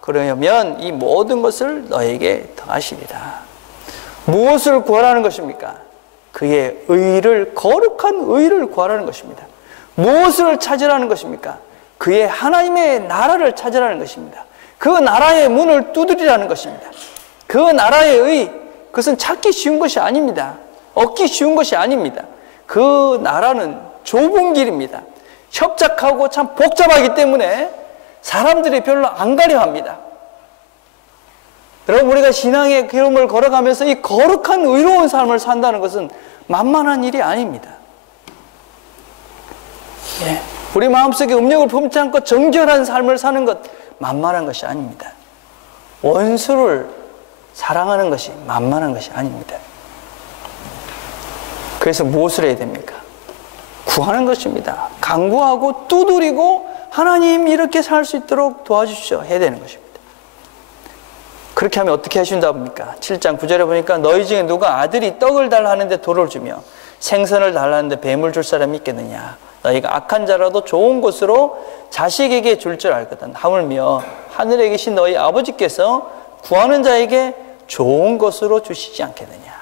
그러면 이 모든 것을 너에게 더하시리라. 무엇을 구하라는 것입니까? 그의 의를, 거룩한 의를 구하라는 것입니다. 무엇을 찾으라는 것입니까? 그의 하나님의 나라를 찾으라는 것입니다. 그 나라의 문을 두드리라는 것입니다. 그 나라의 의, 그것은 찾기 쉬운 것이 아닙니다. 얻기 쉬운 것이 아닙니다. 그 나라는 좁은 길입니다. 협착하고 참 복잡하기 때문에 사람들이 별로 안 가려합니다. 여러분, 우리가 신앙의 길을 걸어가면서 이 거룩한 의로운 삶을 산다는 것은 만만한 일이 아닙니다. 우리 마음속에 음욕을 품지 않고 정결한 삶을 사는 것 만만한 것이 아닙니다. 원수를 사랑하는 것이 만만한 것이 아닙니다. 그래서 무엇을 해야 됩니까? 구하는 것입니다. 간구하고 두드리고 하나님 이렇게 살 수 있도록 도와주십시오 해야 되는 것입니다. 그렇게 하면 어떻게 하신다고 합니까? 7장 9절에 보니까 너희 중에 누가 아들이 떡을 달라 하는데 돌을 주며 생선을 달라 하는데 뱀을 줄 사람이 있겠느냐? 너희가 악한 자라도 좋은 것으로 자식에게 줄 줄 알거든. 하물며 하늘에 계신 너희 아버지께서 구하는 자에게 좋은 것으로 주시지 않겠느냐?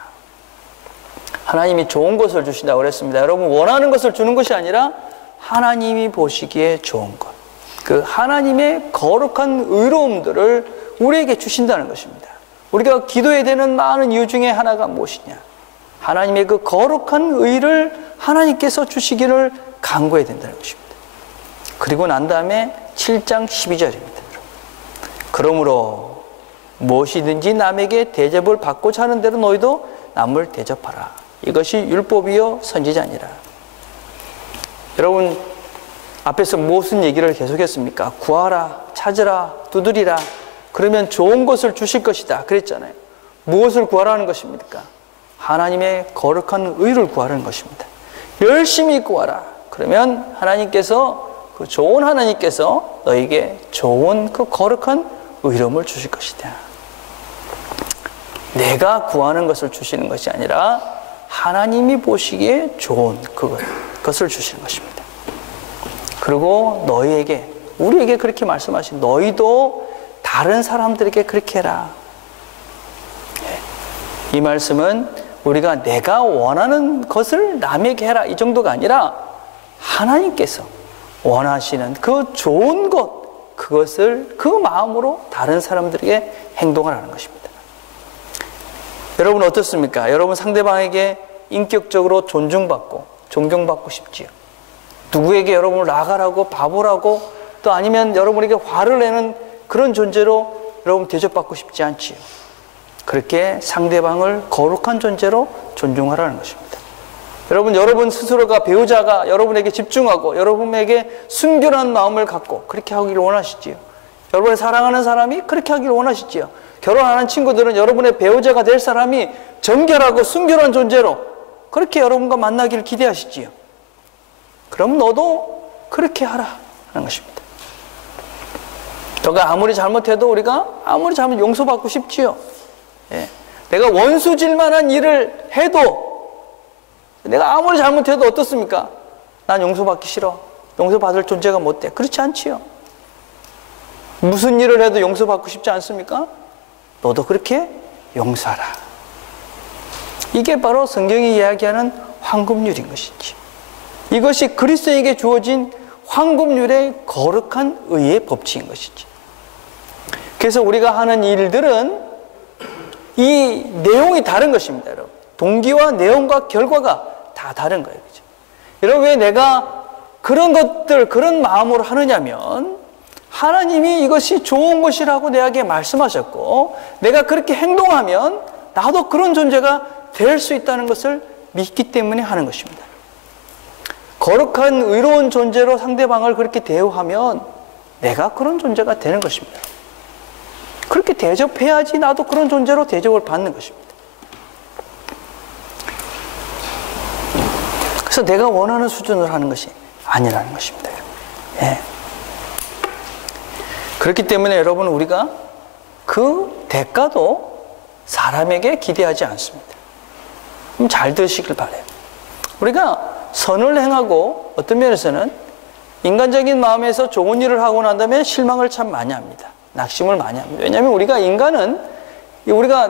하나님이 좋은 것을 주신다고 그랬습니다. 여러분, 원하는 것을 주는 것이 아니라 하나님이 보시기에 좋은 것, 그 하나님의 거룩한 의로움들을 우리에게 주신다는 것입니다. 우리가 기도해야 되는 많은 이유 중에 하나가 무엇이냐? 하나님의 그 거룩한 의를 하나님께서 주시기를 간구해야 된다는 것입니다. 그리고 난 다음에 7장 12절입니다. 그러므로 무엇이든지 남에게 대접을 받고자 하는 대로 너희도 남을 대접하라. 이것이 율법이요 선지자니라. 여러분, 앞에서 무슨 얘기를 계속했습니까? 구하라, 찾으라, 두드리라. 그러면 좋은 것을 주실 것이다 그랬잖아요. 무엇을 구하라는 것입니까? 하나님의 거룩한 의를 구하라는 것입니다. 열심히 구하라. 그러면 하나님께서, 그 좋은 하나님께서 너에게 좋은 그 거룩한 의로움을 주실 것이다. 내가 구하는 것을 주시는 것이 아니라 하나님이 보시기에 좋은 그것을 주시는 것입니다. 그리고 너희에게, 우리에게 그렇게 말씀하신, 너희도 다른 사람들에게 그렇게 해라. 이 말씀은 우리가 내가 원하는 것을 남에게 해라 이 정도가 아니라 하나님께서 원하시는 그 좋은 것, 그 마음으로 다른 사람들에게 행동을 하는 것입니다. 여러분 어떻습니까? 여러분 상대방에게 인격적으로 존중받고 존경받고 싶지요? 누구에게 여러분을 나가라고 바보라고 또 아니면 여러분에게 화를 내는 그런 존재로 여러분 대접받고 싶지 않지요? 그렇게 상대방을 거룩한 존재로 존중하라는 것입니다. 여러분 스스로가 배우자가 여러분에게 집중하고 여러분에게 순결한 마음을 갖고 그렇게 하기를 원하시지요? 여러분의 사랑하는 사람이 그렇게 하기를 원하시지요? 결혼하는 친구들은 여러분의 배우자가 될 사람이 정결하고 순결한 존재로 그렇게 여러분과 만나기를 기대하시지요? 그럼 너도 그렇게 하라 하는 것입니다. 너가 아무리 잘못해도 우리가 아무리 잘못 용서받고 싶지요. 예. 내가 원수질 만한 일을 해도 내가 아무리 잘못해도 어떻습니까? 난 용서받기 싫어. 용서받을 존재가 못 돼. 그렇지 않지요. 무슨 일을 해도 용서받고 싶지 않습니까? 너도 그렇게 용서하라. 이게 바로 성경이 이야기하는 황금률인 것이지. 이것이 그리스도에게 주어진 황금률의 거룩한 의의 법칙인 것이지. 그래서 우리가 하는 일들은 이 내용이 다른 것입니다, 여러분. 동기와 내용과 결과가 다 다른 거예요. 그죠? 여러분, 왜 내가 그런 것들, 그런 마음으로 하느냐면, 하나님이 이것이 좋은 것이라고 내게 말씀하셨고, 내가 그렇게 행동하면 나도 그런 존재가 될 수 있다는 것을 믿기 때문에 하는 것입니다. 거룩한 의로운 존재로 상대방을 그렇게 대우하면 내가 그런 존재가 되는 것입니다. 그렇게 대접해야지 나도 그런 존재로 대접을 받는 것입니다. 그래서 내가 원하는 수준으로 하는 것이 아니라는 것입니다. 예. 그렇기 때문에 여러분, 우리가 그 대가도 사람에게 기대하지 않습니다. 그럼 잘 들으시길 바라요. 우리가 선을 행하고 어떤 면에서는 인간적인 마음에서 좋은 일을 하고 난 다음에 실망을 참 많이 합니다. 낙심을 많이 합니다. 왜냐하면 우리가 인간은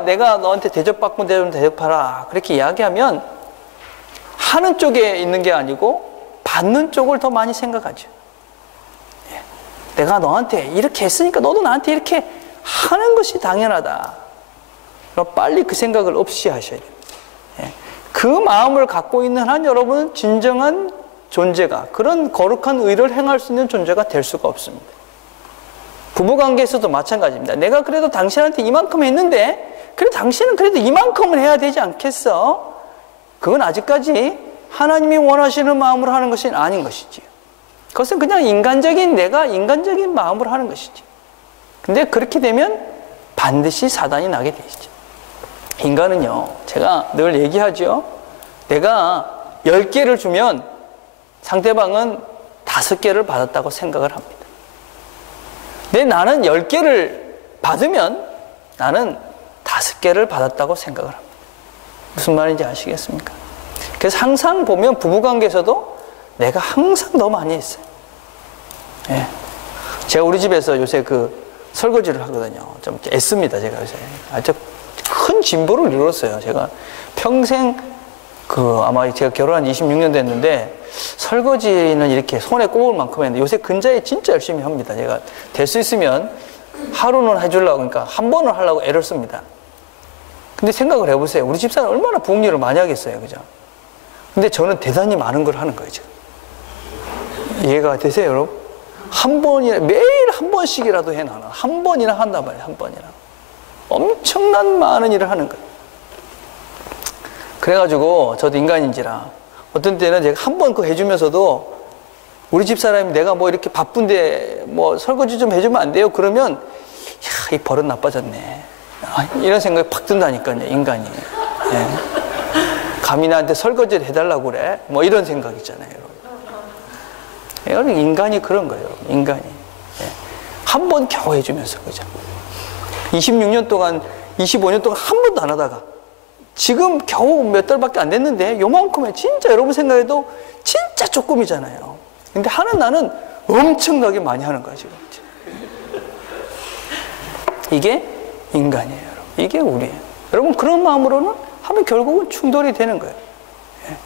내가 너한테 대접받고 대접하라 그렇게 이야기하면 하는 쪽에 있는 게 아니고 받는 쪽을 더 많이 생각하죠. 예. 내가 너한테 이렇게 했으니까 너도 나한테 이렇게 하는 것이 당연하다. 그럼 빨리 그 생각을 없이 하셔야 됩니다. 예. 그 마음을 갖고 있는 한 여러분은 진정한 존재가, 그런 거룩한 의를 행할 수 있는 존재가 될 수가 없습니다. 부부관계에서도 마찬가지입니다. 내가 그래도 당신한테 이만큼 했는데 그래도 당신은 그래도 이만큼은 해야 되지 않겠어? 그건 아직까지 하나님이 원하시는 마음으로 하는 것이 아닌 것이지요. 그것은 그냥 내가 인간적인 마음으로 하는 것이지. 근데 그렇게 되면 반드시 사단이 나게 되시죠. 인간은요, 제가 늘 얘기하죠. 내가 10개를 주면 상대방은 5개를 받았다고 생각을 합니다. 근데 나는 10개를 받으면 나는 5개를 받았다고 생각을 합니다. 무슨 말인지 아시겠습니까? 그래서 항상 보면 부부관계에서도 내가 항상 너무 많이 했어요. 예. 제가 우리 집에서 요새 설거지를 하거든요. 좀 애씁니다, 제가 요새. 아주 큰 진보를 이뤘어요. 제가 평생 아마 제가 결혼한 26년 됐는데 설거지는 이렇게 손에 꼽을 만큼 했는데 요새 근자에 진짜 열심히 합니다. 제가 될 수 있으면 하루는 해주려고, 그러니까 한 번을 하려고 애를 씁니다. 근데 생각을 해보세요. 우리 집사는 얼마나 부엌일을 많이 하겠어요. 그죠? 근데 저는 대단히 많은 걸 하는 거예요, 지금. 이해가 되세요, 여러분? 매일 한 번씩이라도 해놔. 한 번이나 한단 말이에요, 한 번이나. 엄청난 많은 일을 하는 거예요. 그래가지고 저도 인간인지라 어떤 때는 제가 한 번 그거 해주면서도 우리 집사람이 내가 뭐 이렇게 바쁜데 뭐 설거지 좀 해주면 안 돼요? 그러면 야, 이 버릇 나빠졌네. 이런 생각이 팍 든다니까요, 인간이. 예. 감히 나한테 설거지를 해달라고 그래? 뭐 이런 생각 있잖아요, 여러분. 인간이 그런 거예요, 인간이. 예. 한 번 겨우 해주면서, 그죠? 26년 동안, 25년 동안 한 번도 안 하다가 지금 겨우 몇 달밖에 안 됐는데 요만큼에 진짜 여러분 생각해도 진짜 조금이잖아요. 근데 하는 나는 엄청나게 많이 하는 거야, 지금. 이게 인간이에요, 여러분. 이게 우리예요. 여러분, 그런 마음으로는 하면 결국은 충돌이 되는 거예요. 예.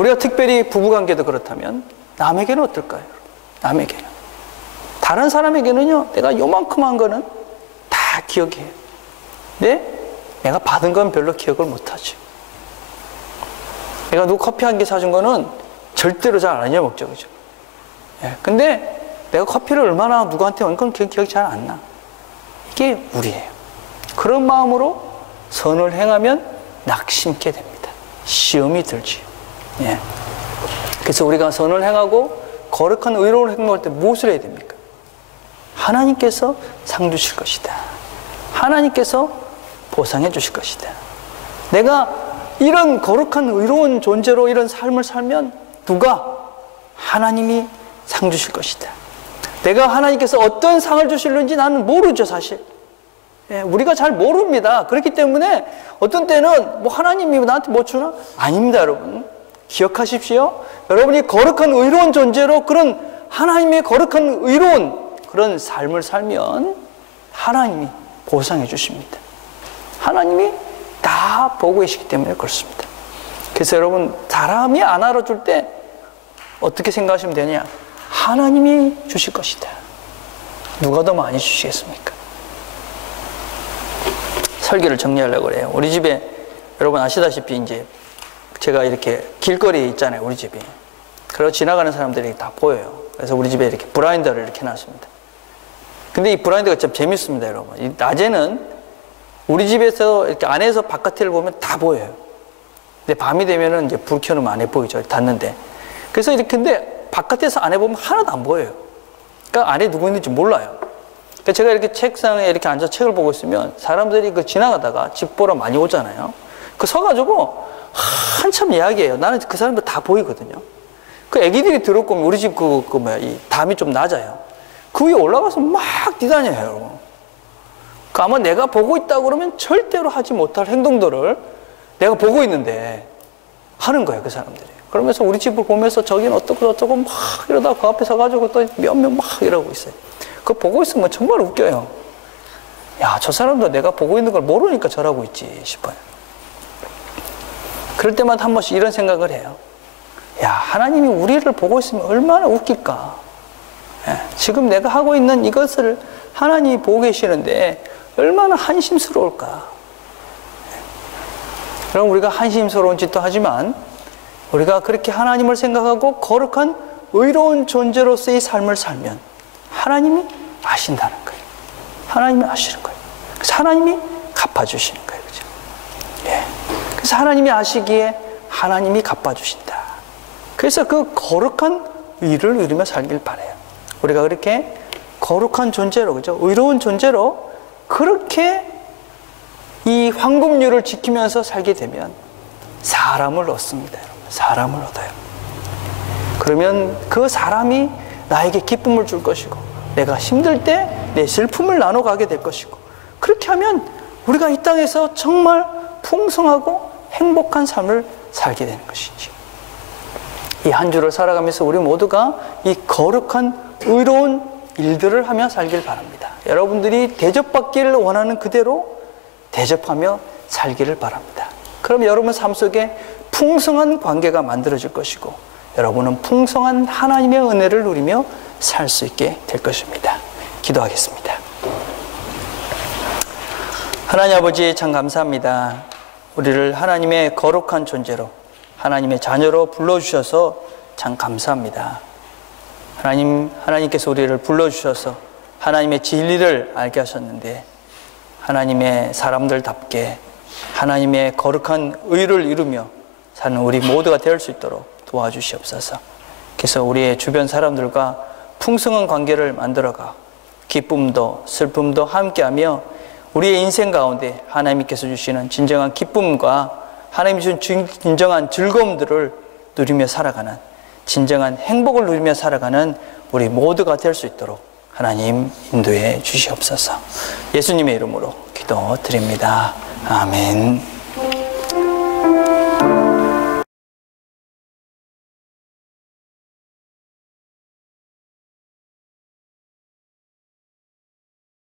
우리가 특별히 부부관계도 그렇다면 남에게는 어떨까요? 남에게는. 다른 사람에게는요, 내가 요만큼 한 거는 다 기억해요. 근데 내가 받은 건 별로 기억을 못하지. 내가 누구 커피 한 개 사준 거는 절대로 잘 안 잊어먹죠, 그죠? 예, 근데 내가 커피를 얼마나 누구한테 온 건 기억이 잘 안 나. 이게 우리예요. 그런 마음으로 선을 행하면 낙심케 됩니다. 시험이 들지. 예. 그래서 우리가 선을 행하고 거룩한 의로운 행동할 때 무엇을 해야 됩니까? 하나님께서 상 주실 것이다. 하나님께서 보상해 주실 것이다. 내가 이런 거룩한 의로운 존재로 이런 삶을 살면 누가? 하나님이 상 주실 것이다. 내가 하나님께서 어떤 상을 주실는지 나는 모르죠, 사실. 예, 우리가 잘 모릅니다. 그렇기 때문에 어떤 때는 뭐 하나님이 나한테 뭐 주나? 아닙니다, 여러분. 기억하십시오. 여러분이 거룩한 의로운 존재로 그런 하나님의 거룩한 의로운 그런 삶을 살면 하나님이 보상해 주십니다. 하나님이 다 보고 계시기 때문에 그렇습니다. 그래서 여러분, 사람이 안 알아줄 때 어떻게 생각하시면 되냐? 하나님이 주실 것이다. 누가 더 많이 주시겠습니까? 설교를 정리하려고 그래요. 우리 집에 여러분 아시다시피 이제 제가 이렇게 길거리에 있잖아요, 우리 집이. 그리고 지나가는 사람들이 다 보여요. 그래서 우리 집에 이렇게 브라인더를 이렇게 놨습니다. 근데 이 브라인더가 참 재밌습니다, 여러분. 이 낮에는 우리 집에서 이렇게 안에서 바깥을 보면 다 보여요. 근데 밤이 되면은 이제 불 켜놓으면 안에 보이죠, 닫는데. 그래서 이렇게 근데 바깥에서 안에 보면 하나도 안 보여요. 그러니까 안에 누구 있는지 몰라요. 그러니까 제가 이렇게 책상에 이렇게 앉아서 책을 보고 있으면 사람들이 그 지나가다가 집 보러 많이 오잖아요. 그 서가지고 한참 이야기해요. 나는 그 사람들 다 보이거든요. 그 애기들이 들어오고 우리 집 이 담이 좀 낮아요. 그 위에 올라가서 막 뛰다녀요, 여러분. 그 아마 내가 보고 있다고 그러면 절대로 하지 못할 행동들을 내가 보고 있는데 하는 거예요, 그 사람들이. 그러면서 우리 집을 보면서 저기는 어쩌고 막 이러다가 그 앞에 서가지고 또 몇 명 막 이러고 있어요. 그거 보고 있으면 정말 웃겨요. 야, 저 사람도 내가 보고 있는 걸 모르니까 저러고 있지 싶어요. 그럴 때마다 한 번씩 이런 생각을 해요. 야, 하나님이 우리를 보고 있으면 얼마나 웃길까. 예, 지금 내가 하고 있는 이것을 하나님이 보고 계시는데 얼마나 한심스러울까. 예. 그럼 우리가 한심스러운 짓도 하지만 우리가 그렇게 하나님을 생각하고 거룩한 의로운 존재로서의 삶을 살면 하나님이 아신다는 거예요. 하나님이 아시는 거예요. 그래서 하나님이 갚아주시는 거예요. 그죠? 예. 그래서 하나님이 아시기에 하나님이 갚아주신다. 그래서 그 거룩한 의를 이루며 살길 바라요. 우리가 그렇게 거룩한 존재로, 그죠? 의로운 존재로 그렇게 이 황금률을 지키면서 살게 되면 사람을 얻습니다. 여러분. 사람을 얻어요. 그러면 그 사람이 나에게 기쁨을 줄 것이고 내가 힘들 때 내 슬픔을 나눠가게 될 것이고 그렇게 하면 우리가 이 땅에서 정말 풍성하고 행복한 삶을 살게 되는 것이지. 이 한 주를 살아가면서 우리 모두가 이 거룩한 의로운 일들을 하며 살길 바랍니다. 여러분들이 대접받기를 원하는 그대로 대접하며 살기를 바랍니다. 그럼 여러분 삶 속에 풍성한 관계가 만들어질 것이고 여러분은 풍성한 하나님의 은혜를 누리며 살 수 있게 될 것입니다. 기도하겠습니다. 하나님 아버지, 참 감사합니다. 우리를 하나님의 거룩한 존재로 하나님의 자녀로 불러주셔서 참 감사합니다. 하나님께서 우리를 불러주셔서 하나님의 진리를 알게 하셨는데 하나님의 사람들답게 하나님의 거룩한 의를 이루며 사는 우리 모두가 될 수 있도록 도와주시옵소서. 그래서 우리의 주변 사람들과 풍성한 관계를 만들어가 기쁨도 슬픔도 함께하며 우리의 인생 가운데 하나님께서 주시는 진정한 기쁨과 하나님이 주신 진정한 즐거움들을 누리며 살아가는 진정한 행복을 누리며 살아가는 우리 모두가 될 수 있도록 하나님 인도해 주시옵소서. 예수님의 이름으로 기도드립니다. 아멘.